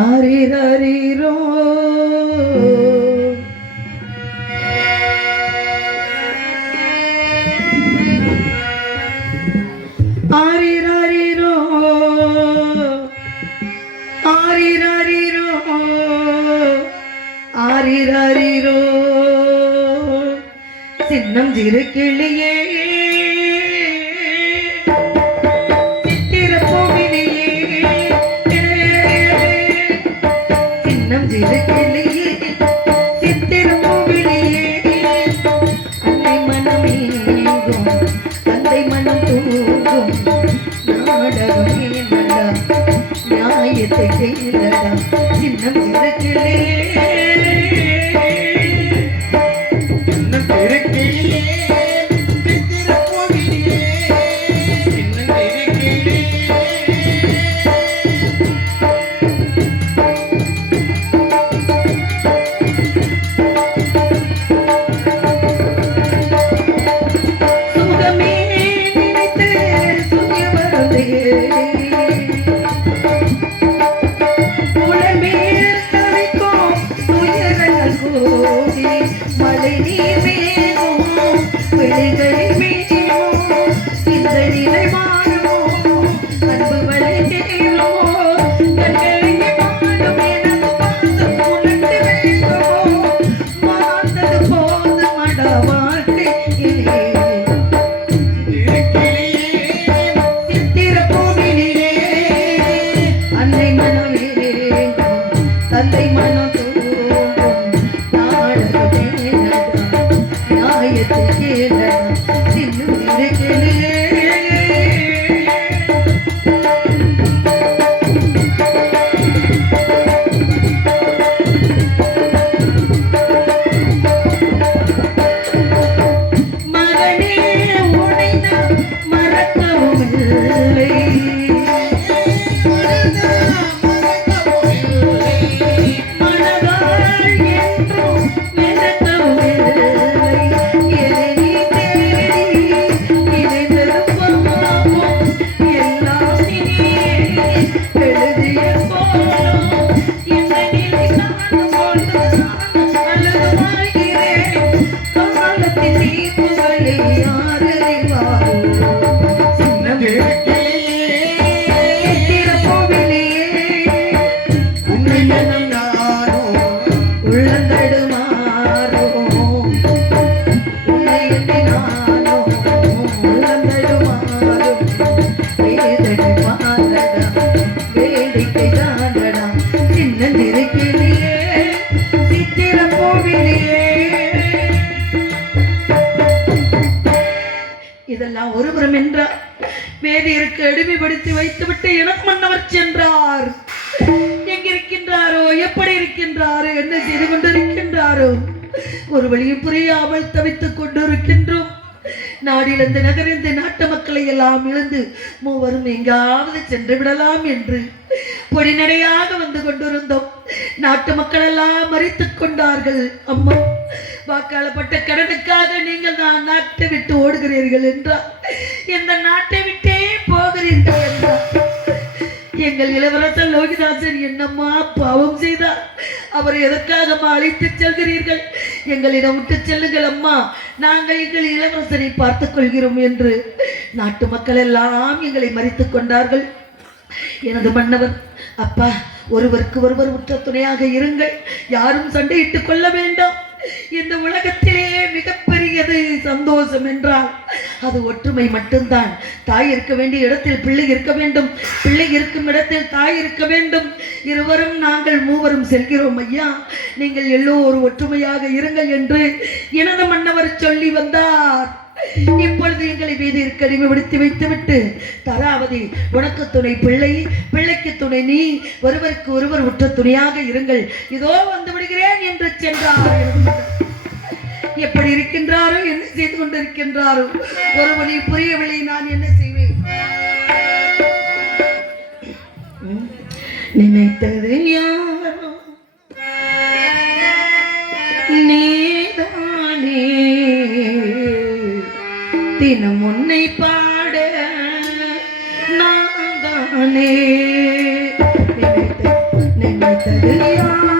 ஆரிரரிரோ ஆரிரரிரோ ஆரிரரிரோ ஆரிரரிரோ சின்னம் சிறு கிளியே. என்ன கொண்டிருக்கின்றாரோ ஒரு வழியை புரியாமல் தவித்துக் கொண்டிருக்கின்றோம். நாடிலிருந்து நகரிந்து நாட்டு மக்களை எல்லாம் இழந்து மூவரும் எங்காவது சென்று விடலாம் என்று பொடிநடையாக வந்து கொண்டிருந்தோம். நாட்டு மக்கள் எல்லாம் மறித்துக் கொண்டார்கள். அம்மா வாக்காளப்பட்ட கடனுக்காக நீங்கள் தான் நாட்டை விட்டு ஓடுகிறீர்கள் என்றார் இந்த நாட்டை விட்டே போகிறீர்கள் என்றார் எங்கள் இளவரசர் லோகிதாசன் என்னம்மா பாவம் செய்தார்? அவரை எதற்காக அழைத்து செல்கிறீர்கள்? எங்களிடம் விட்டு செல்லுங்கள் அம்மா. நாங்கள் எங்கள் இளவரசரை பார்த்துக் கொள்கிறோம் என்று. நாட்டு மக்கள் எல்லாம் எங்களை மறித்துக் கொண்டார்கள். எனது மன்னவர் அப்பா ஒருவருக்கு ஒருவர் உற்ற துணையாக இருங்கள். யாரும் சண்டையிட்டுக் கொள்ள வேண்டாம். இந்த உலகத்திலே மிகப்பெரியது சந்தோஷம் என்றால் அது ஒற்றுமை மட்டும்தான். தாய் இருக்க வேண்டிய இடத்தில் பிள்ளை இருக்க வேண்டும். பிள்ளை இருக்கும் இடத்தில் தாய் இருக்க வேண்டும். இருவரும் நாங்கள் மூவரும் செல்கிறோம் ஐயா. நீங்கள் எல்லோரும் ஒற்றுமையாக இருங்கள் என்று எனது மன்னவர் சொல்லி வந்தார். இப்பொழுது எங்களை வீதிற்கு அடிமைப்படுத்தி வைத்துவிட்டு தராவதி உனக்கு துணை பிள்ளை பிள்ளைக்கு துணை நீ ஒருவருக்கு ஒருவர் உற்ற துணையாக இருங்கள். இதோ வந்து விடுகிறேன் என்று சென்றார். எப்படி இருக்கின்றாரோ என்ன செய்து கொண்டிருக்கின்றாரோ ஒருவனை புரியவில்லை நான் என்ன செய்வேன்? நினைத்தது யாரோ? நீதானே. தினம் உன்னை பாட நான் தானே நினைத்தது யாரோ?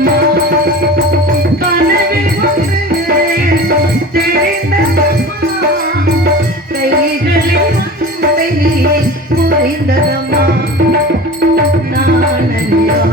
India.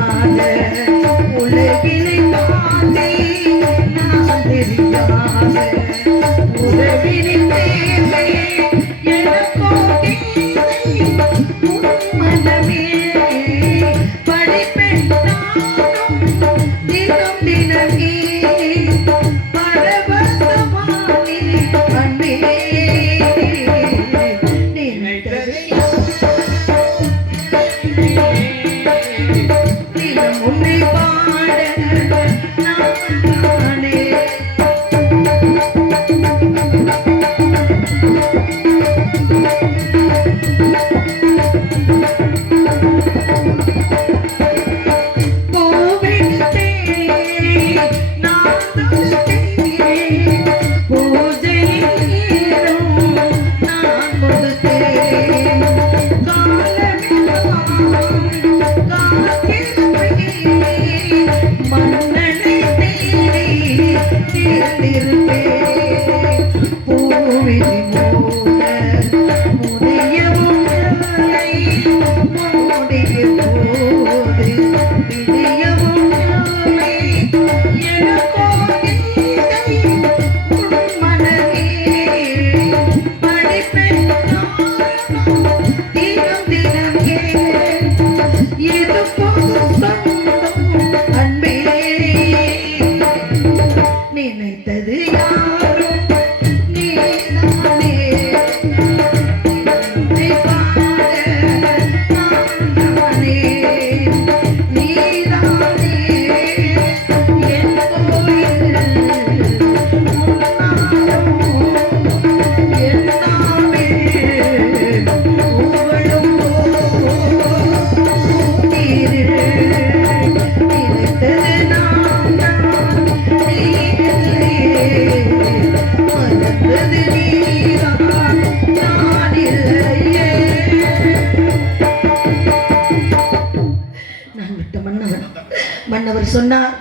அவன் சொன்னார்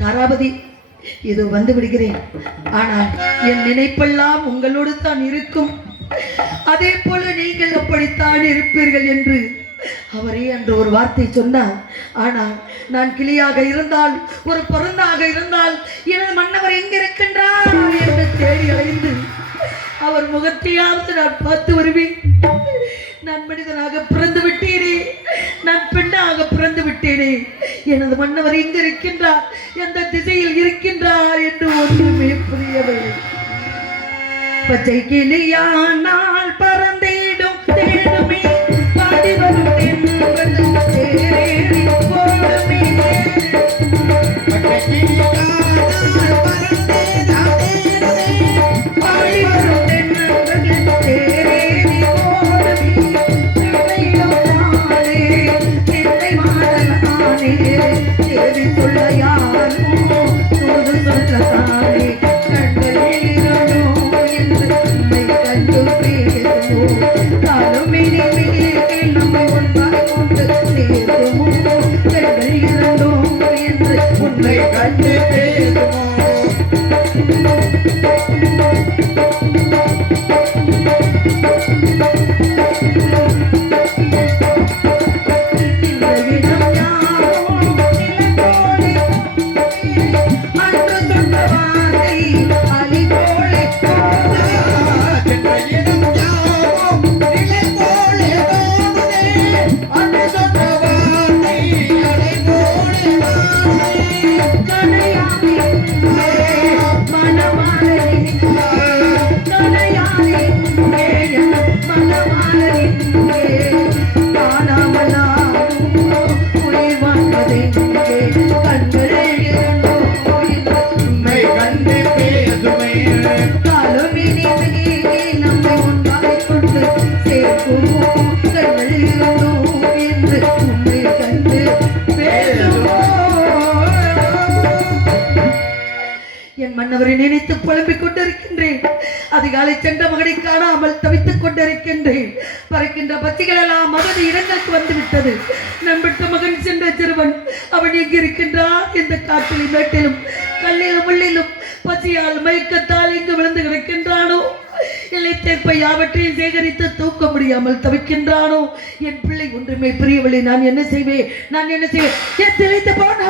தாராபதி இதோ வந்து விடுகிறேன். ஆனால் என் நினைப்பெல்லாம் உங்களோடு தான் இருக்கும். அதே போல நீங்கள் அப்படித்தான் இருப்பீர்கள் என்று அவரே என்று ஒரு வார்த்தை சொன்னார். ஆனால் நான் கிளியாக இருந்தால் ஒரு பொருந்தாக இருந்தால் எனது மன்னவர் எங்கிருக்கின்றார்? என்று தேடி அலைந்து அவர் முகத்தையாவது நான் பார்த்து வருவேன். நான் மனிதனாக பிறந்து விட்டேனே. நான் பெண்ணாக பிறந்து விட்டேனே. எனது மன்னவர் எங்க இருக்கின்றார் எந்த திசையில் இருக்கின்றார் என்று ஒன்றுமே புரியவில்லை. பச்சை கிளியானால் பறந்தே கொண்டிருக்கின்றேன். அதிகாலை சென்ற மகனை காணாமல் தவித்துக் கொண்டிருக்கின்றேன். பறக்கின்ற பச்சிகள் எல்லாம் மகது இடங்களுக்கு வந்துவிட்டது. நண்பட்ட மகன் சென்ற சிறுவன் அவன் எங்கிருக்கின்றான் இந்த காட்டிலும் மேட்டிலும் கல்லிலும் உள்ளிலும் பசியால் மயக்கத்தால் எங்கு விழுந்து கிடக்கின்றானோ? இலைத்தேப்பை யாவற்றையும் சேகரித்து தூக்க முடியாமல் தவிக்கின்றானோ? என் பிள்ளை ஒன்றுமே பிரியவில்லை. நான் என்ன செய்வேன்? நான் என்ன செய்வேன்? என் திளைத்து போன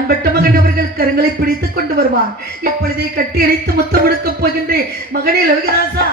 நான் பட்ட மகன் அவர்கள் கரங்களை பிடித்துக் கொண்டு வருவான் இப்பொழுதே கட்டி அணைத்து முத்தம் கொடுக்கப் போகின்றேன். மகனே லோகிராசா